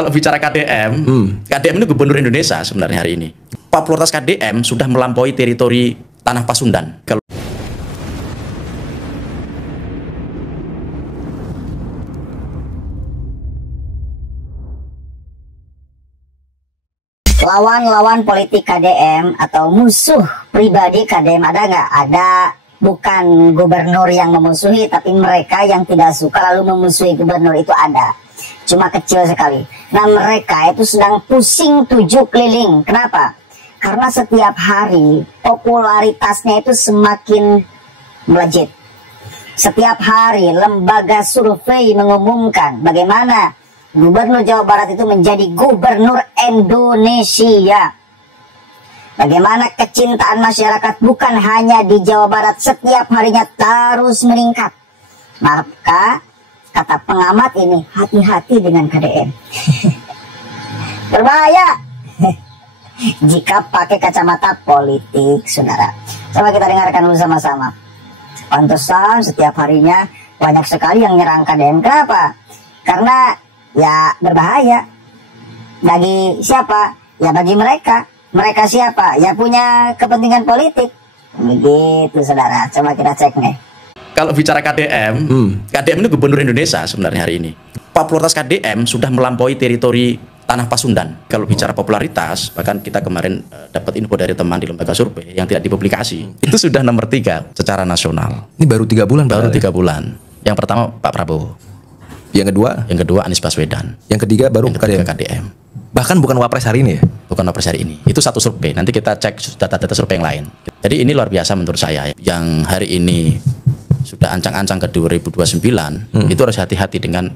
Kalau bicara KDM, KDM itu gubernur Indonesia sebenarnya hari ini. Popularitas KDM sudah melampaui teritori tanah Pasundan. Kalau lawan-lawan politik KDM atau musuh pribadi KDM ada nggak? Ada, bukan gubernur yang memusuhi, tapi mereka yang tidak suka lalu memusuhi gubernur itu ada. Cuma kecil sekali. Nah, mereka itu sedang pusing tujuh keliling. Kenapa? Karena setiap hari popularitasnya itu semakin melejit. Setiap hari lembaga survei mengumumkan bagaimana Gubernur Jawa Barat itu menjadi gubernur Indonesia. Bagaimana kecintaan masyarakat bukan hanya di Jawa Barat, setiap harinya terus meningkat. Maka kata pengamat ini, hati-hati dengan KDM. Berbahaya jika pakai kacamata politik, saudara. Coba kita dengarkan dulu sama-sama. Pantesan setiap harinya banyak sekali yang nyerang KDM. Kenapa? Karena ya berbahaya. Bagi siapa? Ya bagi mereka. Mereka siapa? Ya punya kepentingan politik. Begitu, saudara. Coba kita cek nih. Kalau bicara KDM, KDM itu gubernur Indonesia sebenarnya hari ini. Popularitas KDM sudah melampaui teritori tanah Pasundan. Kalau bicara popularitas, bahkan kita kemarin dapat info dari teman di lembaga survei yang tidak dipublikasi, itu sudah nomor 3 secara nasional. Ini baru 3 bulan, baru 3 bulan. Yang pertama Pak Prabowo. Yang kedua Anies Baswedan. Yang ketiga baru KDM. Bahkan bukan wapres hari ini ya? Bukan wapres hari ini. Itu satu survei. Nanti kita cek data-data survei yang lain. Jadi ini luar biasa menurut saya. Yang hari ini sudah ancang-ancang ke 2029, itu harus hati-hati dengan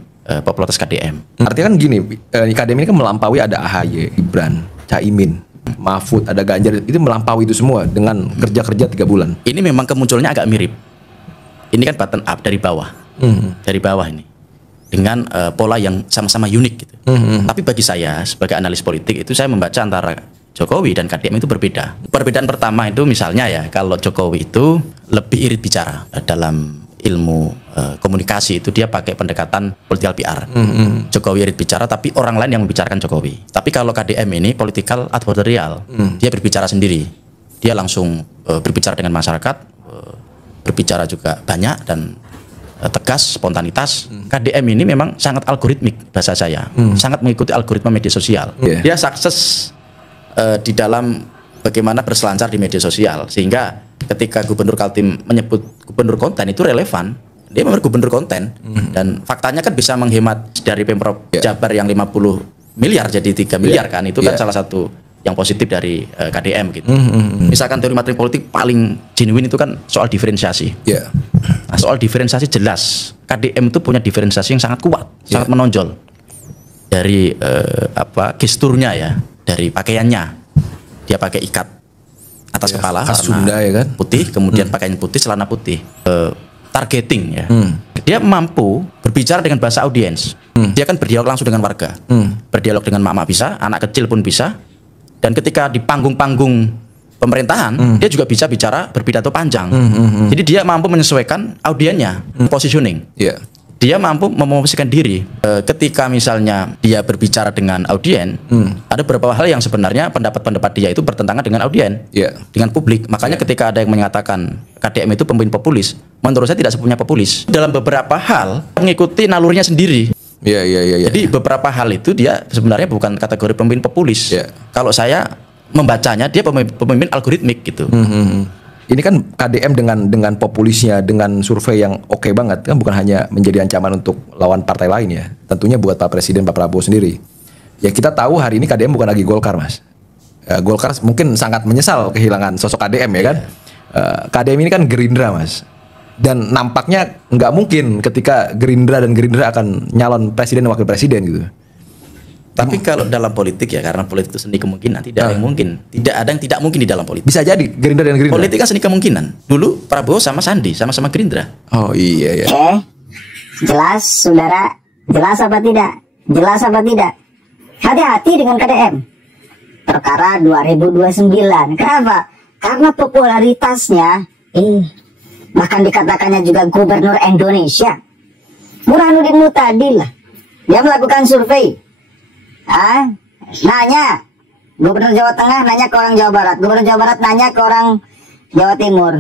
popularitas KDM. Artinya kan gini, KDM ini kan melampaui ada AHY, Gibran, Caimin, Mahfud, ada Ganjar, itu melampaui itu semua dengan kerja-kerja 3 bulan. Ini memang kemunculannya agak mirip. Ini kan button up dari bawah. Dari bawah ini. Dengan pola yang sama-sama unik gitu. Tapi bagi saya sebagai analis politik itu saya membaca antara Jokowi dan KDM itu berbeda. Perbedaan pertama itu misalnya ya, kalau Jokowi itu lebih irit bicara. Dalam ilmu komunikasi itu dia pakai pendekatan political PR. Jokowi irit bicara tapi orang lain yang membicarakan Jokowi. Tapi kalau KDM ini political advertorial. Dia berbicara sendiri. Dia langsung berbicara dengan masyarakat, berbicara juga banyak dan tegas, spontanitas. KDM ini memang sangat algoritmik bahasa saya. Sangat mengikuti algoritma media sosial. Dia sukses di dalam bagaimana berselancar di media sosial, sehingga ketika Gubernur Kaltim menyebut gubernur konten itu relevan. Dia memang gubernur konten dan faktanya kan bisa menghemat dari Pemprov Jabar yang 50 miliar jadi 3 miliar kan. Itu kan salah satu yang positif dari KDM gitu. Misalkan teori materi politik paling genuine itu kan soal diferensiasi. Nah, soal diferensiasi jelas KDM itu punya diferensiasi yang sangat kuat, sangat menonjol dari gesturnya ya, dari pakaiannya. Dia pakai ikat atas kepala khas Sunda ya kan, putih, kemudian pakaian putih, celana putih. Targeting ya. Dia mampu berbicara dengan bahasa audiens. Dia kan berdialog langsung dengan warga. Berdialog dengan mama bisa, anak kecil pun bisa. Dan ketika di panggung-panggung pemerintahan, dia juga bisa bicara berpidato panjang. Jadi dia mampu menyesuaikan audiennya, positioning. Dia mampu memposisikan diri. Ketika misalnya dia berbicara dengan audien, ada beberapa hal yang sebenarnya pendapat-pendapat dia itu bertentangan dengan audien, dengan publik. Makanya ketika ada yang mengatakan KDM itu pemimpin populis, menurut saya tidak sepenuhnya populis. Dalam beberapa hal mengikuti nalurnya sendiri. Jadi beberapa hal itu dia sebenarnya bukan kategori pemimpin populis. Kalau saya membacanya dia pemimpin algoritmik gitu. Ini kan KDM dengan populisnya, dengan survei yang oke banget kan, bukan hanya menjadi ancaman untuk lawan partai lain ya. Tentunya buat Pak Presiden, Pak Prabowo sendiri. Ya kita tahu hari ini KDM bukan lagi Golkar, Mas. Golkar mungkin sangat menyesal kehilangan sosok KDM ya kan. KDM ini kan Gerindra, Mas. Dan nampaknya nggak mungkin ketika Gerindra akan nyalon presiden dan wakil presiden gitu. Tapi kalau dalam politik ya, karena politik itu seni kemungkinan, tidak ada yang mungkin. Tidak ada yang tidak mungkin di dalam politik. Bisa jadi Gerindra dan Gerindra. Politik kan seni kemungkinan. Dulu Prabowo sama Sandi sama-sama Gerindra. Oh iya. Jelas saudara, jelas apa tidak? Jelas apa tidak? Hati-hati dengan KDM. Perkara 2029. Kenapa? Karena popularitasnya bahkan dikatakannya juga gubernur Indonesia. Burhanuddin Mutadi lah. Dia melakukan survei. Nanya Gubernur Jawa Tengah nanya ke orang Jawa Barat, Gubernur Jawa Barat nanya ke orang Jawa Timur,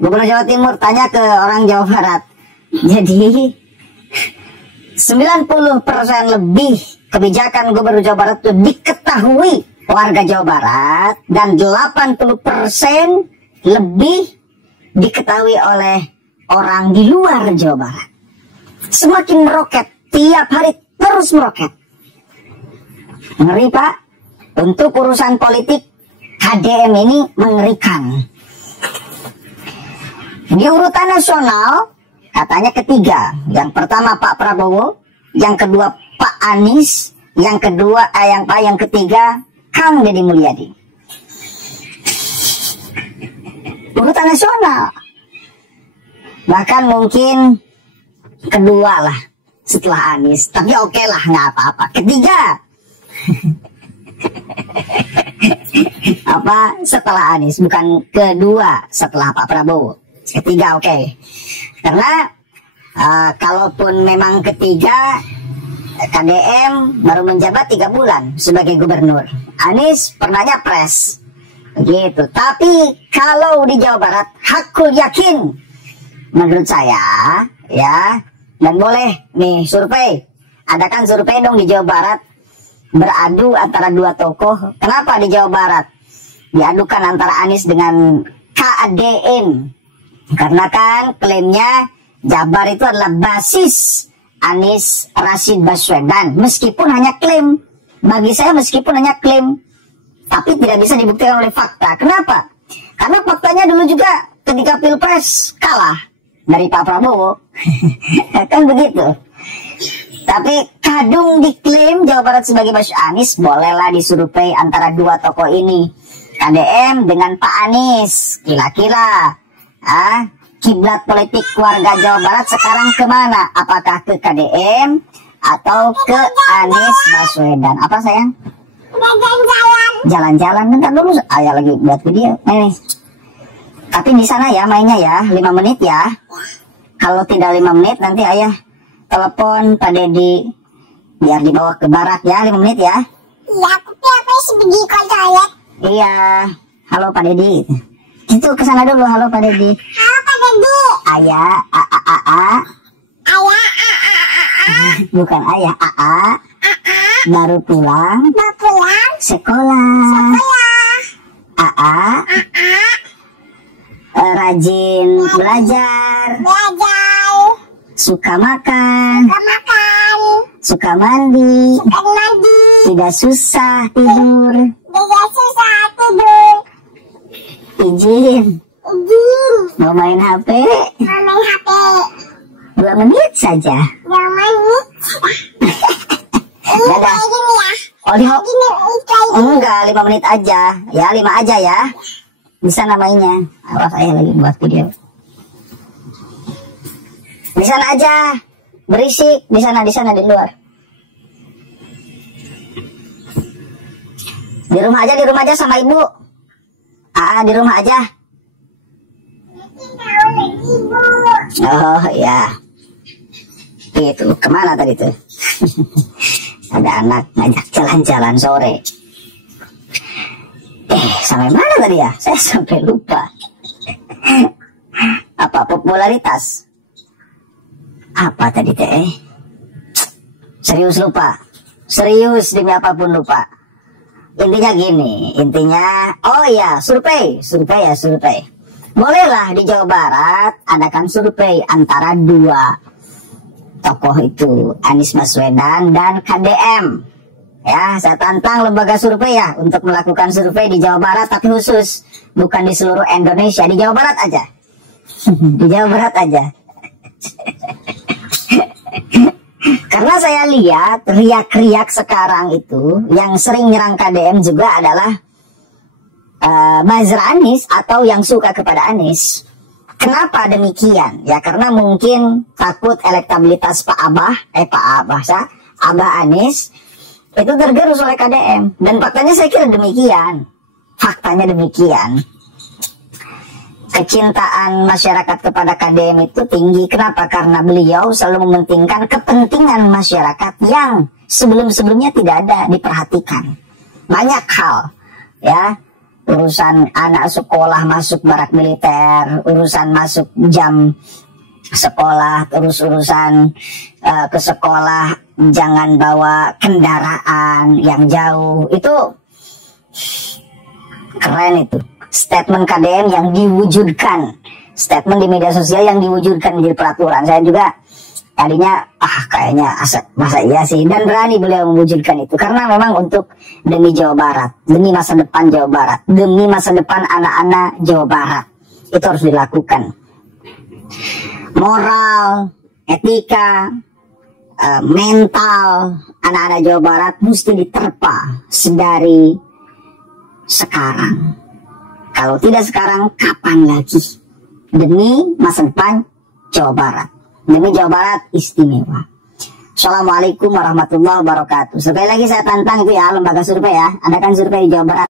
Gubernur Jawa Timur tanya ke orang Jawa Barat. Jadi 90% lebih kebijakan Gubernur Jawa Barat itu diketahui warga Jawa Barat, dan 80% lebih diketahui oleh orang di luar Jawa Barat. Semakin meroket, tiap hari terus meroket. Ngeri Pak, untuk urusan politik KDM ini mengerikan. Di urutan nasional katanya ketiga, yang pertama Pak Prabowo, yang kedua Pak Anies, yang ketiga Kang Deddy Mulyadi. Urutan nasional, bahkan mungkin kedua lah setelah Anies, tapi oke lah, nggak apa-apa. Ketiga apa setelah Anies, bukan kedua setelah Pak Prabowo. Ketiga oke. Karena kalaupun memang ketiga, KDM baru menjabat 3 bulan sebagai gubernur. Anies pernah nyapres gitu. Tapi kalau di Jawa Barat, hakul yakin menurut saya ya, dan boleh nih survei, adakan survei dong di Jawa Barat, beradu antara dua tokoh. Kenapa di Jawa Barat diadukan antara Anies dengan KDM? Karena kan klaimnya Jabar itu adalah basis Anies Rashid Baswedan. Meskipun hanya klaim, bagi saya meskipun hanya klaim, tapi tidak bisa dibuktikan oleh fakta. Kenapa? Karena faktanya dulu juga ketika Pilpres kalah dari Pak Prabowo. Kan begitu. Tapi kadung diklaim Jawa Barat sebagai basis Anies, bolehlah disurvei antara dua tokoh ini, KDM dengan Pak Anies. Kira-kira kiblat politik warga Jawa Barat sekarang kemana? Apakah ke KDM atau ke Anies Baswedan? Apa sayang? Jalan-jalan. Bentar dulu, ayah lagi buat video. Nih. Tapi di sana ya mainnya ya, 5 menit ya. Kalau tidak 5 menit nanti ayah telepon Pak Deddy biar dibawa ke barat ya, 5 menit ya. Iya, tapi aku pergi ke toilet. Iya. Halo Pak Deddy. Itu kesana dulu. Halo Pak Deddy. Halo Pak Deddy. Ayah, Ayah, bukan ayah, baru pulang mau pulang sekolah. sekolah. Rajin belajar, suka makan, makan, suka mandi, mandi, tidak susah tidur. tidak susah tidur. Izin, mau main HP Mau main HP 2 menit saja. 2 menit. Ini Dadah. kayak gini ya. Oh, di Gini, ini kayak gini. enggak, 5 menit aja. Ya, 5 aja ya. Bisa namanya. Awas, saya lagi buat video. Di sana aja. Berisik di sana di luar. Di rumah aja sama ibu. Di rumah aja. Ibu. Oh ya. Itu kemana tadi tuh? Ada anak ngajak jalan-jalan sore. Sampai mana tadi ya? Saya sampai lupa. Apa popularitas? Apa tadi teh? Serius lupa. Serius demi apapun lupa. Intinya gini, oh ya, survei. Bolehlah di Jawa Barat adakan survei antara dua tokoh itu, Anies Baswedan dan KDM. Ya, saya tantang lembaga survei ya untuk melakukan survei di Jawa Barat, tapi khusus, bukan di seluruh Indonesia, di Jawa Barat aja. Di Jawa Barat aja. Karena saya lihat riak-riak sekarang itu yang sering nyerang KDM juga adalah buzzer Anies atau yang suka kepada Anies. Kenapa demikian? Ya karena mungkin takut elektabilitas Abah Anies itu tergerus oleh KDM. Dan faktanya saya kira demikian. Kecintaan masyarakat kepada KDM itu tinggi. Kenapa? Karena beliau selalu mementingkan kepentingan masyarakat yang sebelum-sebelumnya tidak ada diperhatikan. Banyak hal, ya, urusan anak sekolah masuk barak militer, urusan masuk jam sekolah, terus urusan ke sekolah jangan bawa kendaraan yang jauh. Itu keren itu. Statement KDM yang diwujudkan, statement di media sosial yang diwujudkan menjadi peraturan. Saya juga tadinya kayaknya masa iya sih, dan berani beliau mewujudkan itu karena memang untuk demi Jawa Barat, demi masa depan Jawa Barat, demi masa depan anak-anak Jawa Barat, itu harus dilakukan. Moral, etika, mental anak-anak Jawa Barat mesti diterpa sedari sekarang. Kalau tidak sekarang, kapan lagi? Demi masa depan Jawa Barat, demi Jawa Barat istimewa. Assalamualaikum warahmatullahi wabarakatuh. Sekali lagi saya tantang itu ya, lembaga survei ya. Anda kan survei di Jawa Barat.